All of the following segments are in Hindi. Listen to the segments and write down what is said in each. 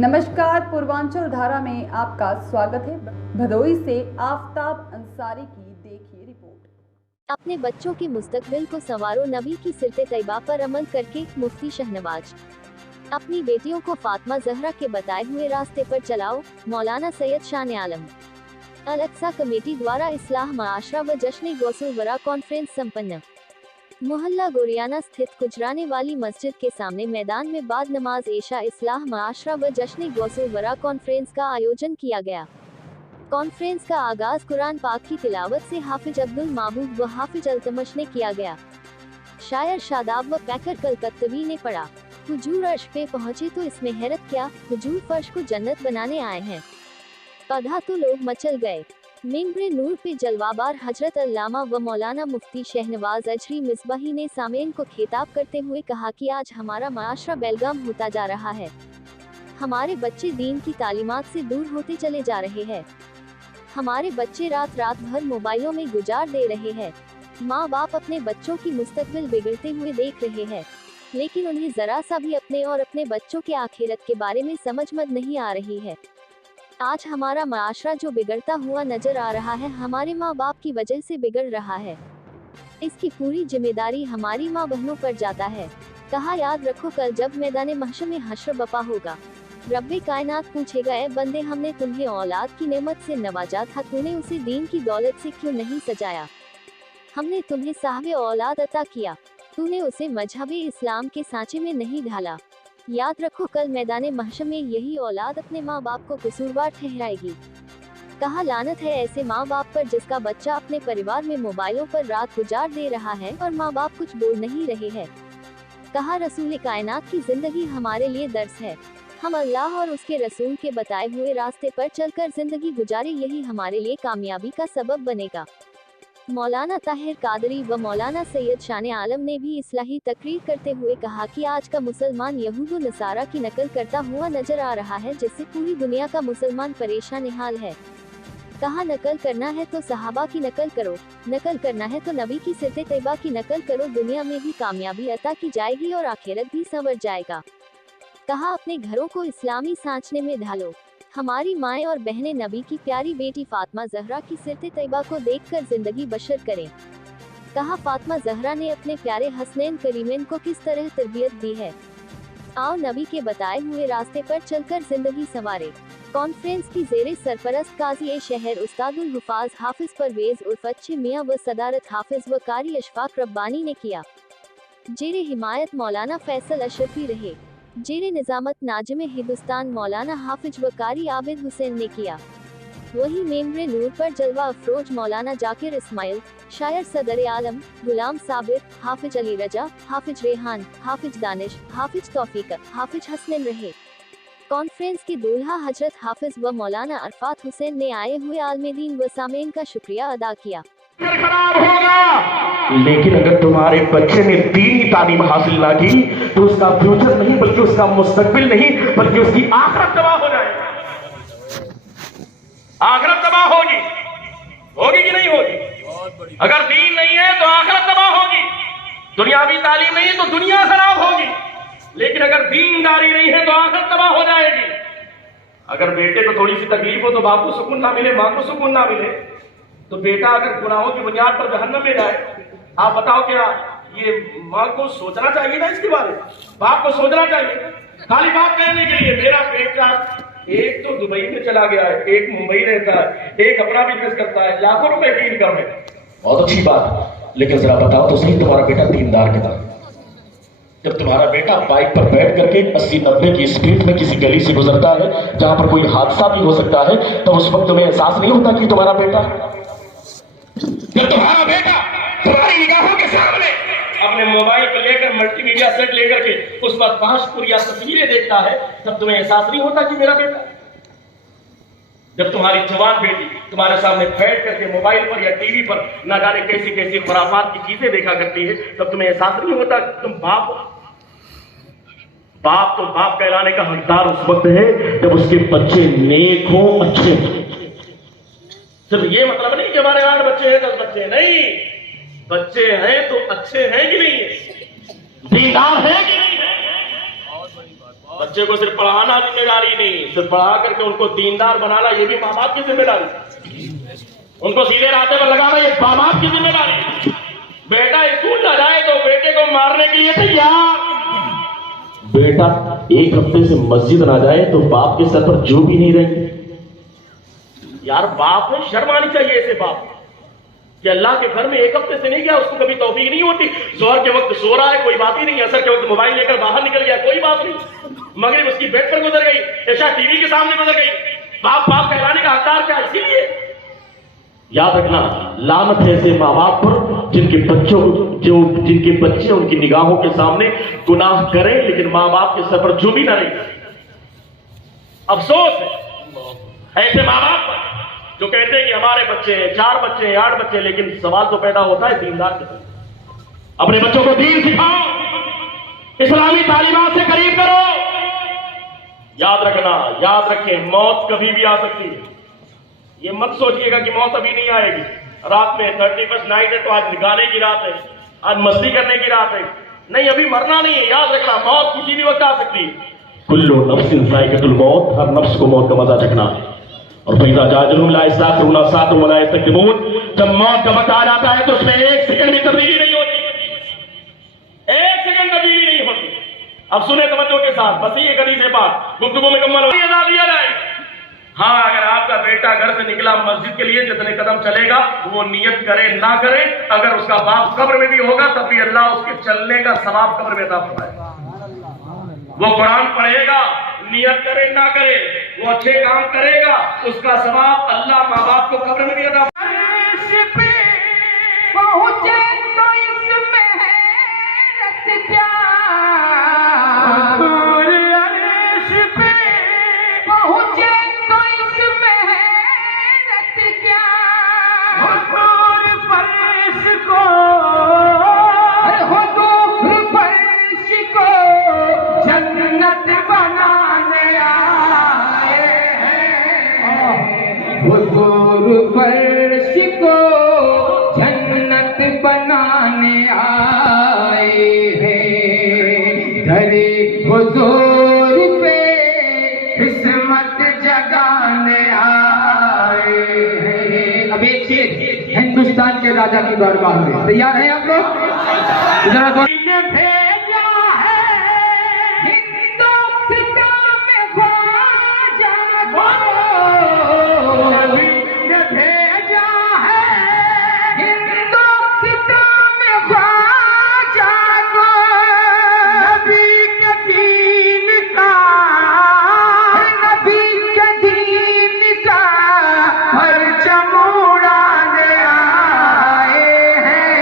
नमस्कार, पूर्वांचल धारा में आपका स्वागत है। भदोई से आफताब अंसारी की देखिए रिपोर्ट। अपने बच्चों के मुस्तकबिल को संवारो, नबी की सिरते तैयबा पर अमल करके मुफ्ती शहनवाज। अपनी बेटियों को फातिमा ज़हरा के बताए हुए रास्ते पर चलाओ, मौलाना सैयद शान आलम। अल अक्सा कमेटी द्वारा इस्लाह माशरा व जश्न गौसुल वरा कॉन्फ्रेंस संपन्न। मोहल्ला गोरियाना स्थित गुजराने वाली मस्जिद के सामने मैदान में बाद नमाज एशा इस्लाह माशरा व जश्न गौसुल वरा कॉन्फ्रेंस का आयोजन किया गया। कॉन्फ्रेंस का आगाज कुरान पाक की तिलावत से हाफिज अब्दुल महबूब व हाफिज अल्तमश ने किया गया। शायर शादाब व पैकर कलकत्तवी ने पढ़ा, हुजूर अर्श पे पहुँचे तो इसमें हैरत क्या, हुजूर फर्श को जन्नत बनाने आए हैं। पढ़ा तो लोग मचल गए। मिंबरे नूर पे जलवाबार हजरत अल्लामा व मौलाना मुफ्ती शहनवाज अजहरी मिसबाही ने सामेन को खिताब करते हुए कहा कि आज हमारा माशरा बेलगाम होता जा रहा है। हमारे बच्चे दीन की तालीमात से दूर होते चले जा रहे हैं। हमारे बच्चे रात रात भर मोबाइलों में गुजार दे रहे हैं। माँ बाप अपने बच्चों की मुस्तकबिल बिगड़ते हुए देख रहे हैं, लेकिन उन्हें जरा सा भी अपने और अपने बच्चों के आखिरत के बारे में समझ नहीं आ रही है। आज हमारा माशरा जो बिगड़ता हुआ नजर आ रहा है, हमारे माँ बाप की वजह से बिगड़ रहा है। इसकी पूरी जिम्मेदारी हमारी माँ बहनों पर जाता है। कहा, याद रखो कल जब मैदान महशर में हश्र बपा होगा, रब्बे कायनात पूछेगा, ए बंदे, हमने तुम्हें औलाद की नेमत से नवाजा था, तूने उसे दीन की दौलत से क्यों नहीं सजाया। हमने तुम्हें साहबे औलाद अता किया, तूने उसे मजहबे इस्लाम के सांचे में नहीं ढाला। याद रखो कल मैदान महशर में यही औलाद अपने माँ बाप को कसूरवार ठहराएगी। कहा, लानत है ऐसे माँ बाप पर जिसका बच्चा अपने परिवार में मोबाइलों पर रात गुजार दे रहा है और माँ बाप कुछ बोल नहीं रहे हैं। कहा, रसूल कायनात की जिंदगी हमारे लिए दर्स है। हम अल्लाह और उसके रसूल के बताए हुए रास्ते पर चलकर जिंदगी गुजारे, यही हमारे लिए कामयाबी का सबब बनेगा। मौलाना ताहिर कादरी व मौलाना सैयद शान आलम ने भी इस्लाही तकरीर करते हुए कहा कि आज का मुसलमान यहूद व नसारा की नकल करता हुआ नजर आ रहा है, जिससे पूरी दुनिया का मुसलमान परेशान हाल है। कहा, नकल करना है तो सहाबा की नकल करो, नकल करना है तो नबी की सिरते तैयबा की नकल करो, दुनिया में भी कामयाबी अता की जाएगी और आखिरत भी संवर जाएगा। कहा, अपने घरों को इस्लामी सांचने में ढालो। हमारी माएँ और बहनें नबी की प्यारी बेटी फातिमा ज़हरा की सिरते तैयबा को देखकर जिंदगी बशर करें। कहा, फातिमा ज़हरा ने अपने प्यारे हसनैन करीमैन को किस तरह तरबियत दी है। आओ नबी के बताए हुए रास्ते पर चलकर जिंदगी संवारे। कॉन्फ्रेंस की ज़ेरे सरपरस्त काजी शहर उस्तादुल हुफाज हाफिज परवेज उर्फ अच्छे मियाँ व सदारत हाफिज व कारी अशफाक रब्बानी ने किया। जेरे हिमायत मौलाना फैसल अशरफी रहे। जेरे निजामत नाजिम हिंदुस्तान मौलाना हाफिज व कारी आबिद हुसैन ने किया। वही मेम्बरे नूर पर जलवा अफरोज मौलाना जाकिर इस्माइल, शायर सदर आलम, गुलाम साबिर, हाफिज अली रजा, हाफिज रेहान, हाफिज दानिश, हाफिज तौफीक, हाफिज हसनैन रहे। कॉन्फ्रेंस के दूल्हा हजरत हाफिज व मौलाना अरफात हुसैन ने आए हुए आलमेदीन व सामेन का शुक्रिया अदा किया। खराब होगा, लेकिन अगर तुम्हारे बच्चे ने दीनी तालीम हासिल ना की तो उसका फ्यूचर नहीं बल्कि उसका मुस्तकबिल नहीं बल्कि उसकी आखिरत तबाह हो जाएगी। आखिरत तबाह होगी, होगी कि नहीं होगी। अगर दीन नहीं है तो आखिरत तबाह होगी, दुनियावी तालीम नहीं है तो दुनिया खराब होगी, लेकिन अगर दीनदारी नहीं है तो आखिरत तबाह हो जाएगी। अगर बेटे को थोड़ी सी तकलीफ हो तो बाप को सुकून ना मिले, मां को सुकून ना मिले, तो बेटा अगर गुनाहों की बुनियाद पर जहन्नम में जाए, आप बताओ क्या ये माँ को सोचना चाहिए ना इसके बारे में, बाप को सोचना चाहिए। खाली बात कहने के लिए मेरा बेटा एक तो दुबई में चला गया है, एक मुंबई रहता है, एक अपना बिजनेस करता है, लाखों रुपए की इनकम है, बहुत अच्छी बात, लेकिन जरा बताओ तो सही तुम्हारा बेटा दीनदार कितना। जब तुम्हारा बेटा बाइक पर बैठ करके 80-90 की स्पीड में किसी गली से गुजरता है जहां पर कोई हादसा भी हो सकता है, तो उस वक्त तुम्हें एहसास नहीं होता कि तुम्हारा बेटा, जब तुम्हारा बेटा तुम्हारी निगाहों के सामने अपने मोबाइल को लेकर मल्टीमीडिया सेट लेकर के उस पर 5 पुरिया तस्वीरें देखता है, तब तुम्हें एहसास नहीं होता कि मेरा बेटा। जब तुम्हारी जवान बेटी तुम्हारे सामने बैठ करके मोबाइल पर या टीवी पर ना जाने कैसी कैसी खुराफात की चीजें देखा करती है, तब तुम्हें एहसास नहीं होता कि तुम बाप हो। बाप तो बाप कहलाने का हकदार उस वक्त है जब उसके बच्चे नेक हो, अच्छे हो। सिर्फ ये मतलब नहीं कि हमारे 8 बच्चे हैं, 10 बच्चे नहीं, बच्चे हैं तो अच्छे हैं कि नहीं, दीनदार हैं कि नहीं है। बच्चे को सिर्फ पढ़ाना जिम्मेदारी नहीं, सिर्फ पढ़ा करके उनको दीनदार बनाना ये भी माँ बाप की जिम्मेदारी। उनको सीधे रास्ते पर लगाना ये माँ बाप की जिम्मेदारी। बेटा स्कूल न जाए तो बेटे को मारने के लिए तैयार। बेटा एक हफ्ते से मस्जिद ना जाए तो बाप के सर पर जो भी नहीं रहेंगे। यार बाप में शर्म आनी चाहिए ऐसे बाप कि अल्लाह के घर में एक हफ्ते से नहीं गया, उसको कभी तौफीक नहीं होती। जोहर के वक्त सो रहा है कोई बात ही नहीं, असर के वक्त मोबाइल लेकर बाहर निकल गया कोई बात नहीं, मगरिब उसकी बेड पर गुजर गई, ऐसा टीवी के सामने गुजर गई। बाप बाप कहलाने का हकदार क्या? इसीलिए याद रखना लानत है ऐसे माँ बाप पर जिनके बच्चे उनकी निगाहों के सामने गुनाह करें लेकिन माँ बाप के सर पर जो भी ना रहे। अफसोस है ऐसे माँ बाप पर जो कहते हैं कि हमारे बच्चे हैं, 4 बच्चे हैं, 8 बच्चे, लेकिन सवाल तो पैदा होता है दीनदार के। अपने बच्चों को दीन सिखाओ, इस्लामी तालीमात से करीब करो। याद रखना, याद रखें मौत कभी भी आ सकती है। ये मत सोचिएगा कि मौत अभी नहीं आएगी। रात में 31st नाइट है तो आज गाने की रात है, आज मस्ती करने की रात है। नहीं, अभी मरना नहीं है। याद रखना मौत किसी भी वक्त आ सकती है। कुल्लु नफ्सिन ज़ाइक़तुल मौत, हर नफ्स को मौत का मजा चखना है। और फैज़ा जाअजुहुम ला यस्तअखिरूना साअतन वला यस्तक़दिमून, जब मौत का वक्त आ जाता है तो उसमें 1 सेकंड भी तब्दीली नहीं होती, 1 सेकंड तब्दीली नहीं होती। अब सुने तवज्जो के साथ, बस ये हदीस है बात गुफ्तगू मुकम्मल हो दिया जाए। हाँ, अगर आपका बेटा घर से निकला मस्जिद के लिए, जितने कदम चलेगा वो नियत करे ना करे, अगर उसका बाप कब्र में भी होगा तब भी अल्लाह उसके चलने का सवाब कब्र में अता फरमाएगा। वो कुरान पढ़ेगा, नियत करे ना करे, वो अच्छे काम करेगा, उसका सवाब अल्लाह माँ बाप को कब्र में भी अता पहुंचे तो इसमें हैरत क्या, पहुंचे तो इसमें हैरत क्या, फर्श को फर्श को जन्नत बनाने आए हैं, हुजूर फर्श को जन्नत बनाने आए हैं, घरे हुजूर पे किस्मत जगाने आए हैं। अब एक शेर हिंदुस्तान के राजा की दरबार में, तैयार हैं आप लोग? जरा भेजा है हिंदुस्तान में ख्वाजा को, नबी ने भेजा है हिंदुस्तान में ख्वाजा को, नबी के दीन का, नबी के दीन का परचम उड़ाने आए हैं,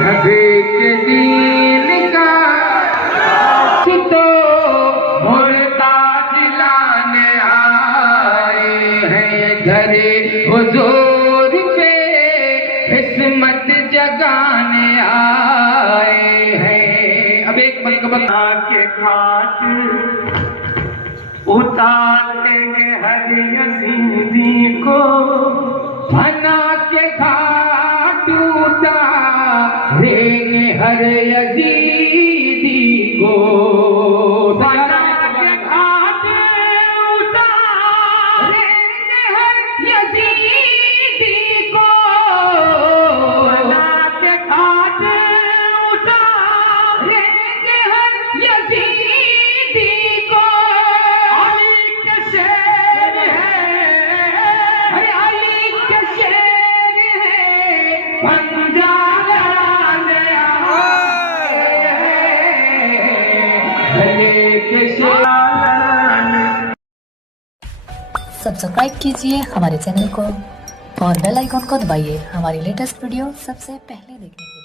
नबी के दीन का तो मुर्दा जिलाने आए हैं, घरे हुजूर पे किस्मत जगाने आए हैं। अब एक मनकबत के घाट उतारते हैं हर यजीदी को, बना के घाट उतारेंगे हर यजीदी को, बना के घाट उतारेंगे हर यजीदी को, बना के घाट उतारेंगे हर यजीदी को। अली के शेर है, अरे अली के शेर है, बंजारा ने आए हैं, अली के शेर। सब्सक्राइब कीजिए हमारे चैनल को और बेल आइकॉन को दबाइए हमारी लेटेस्ट वीडियो सबसे पहले देखने के लिए।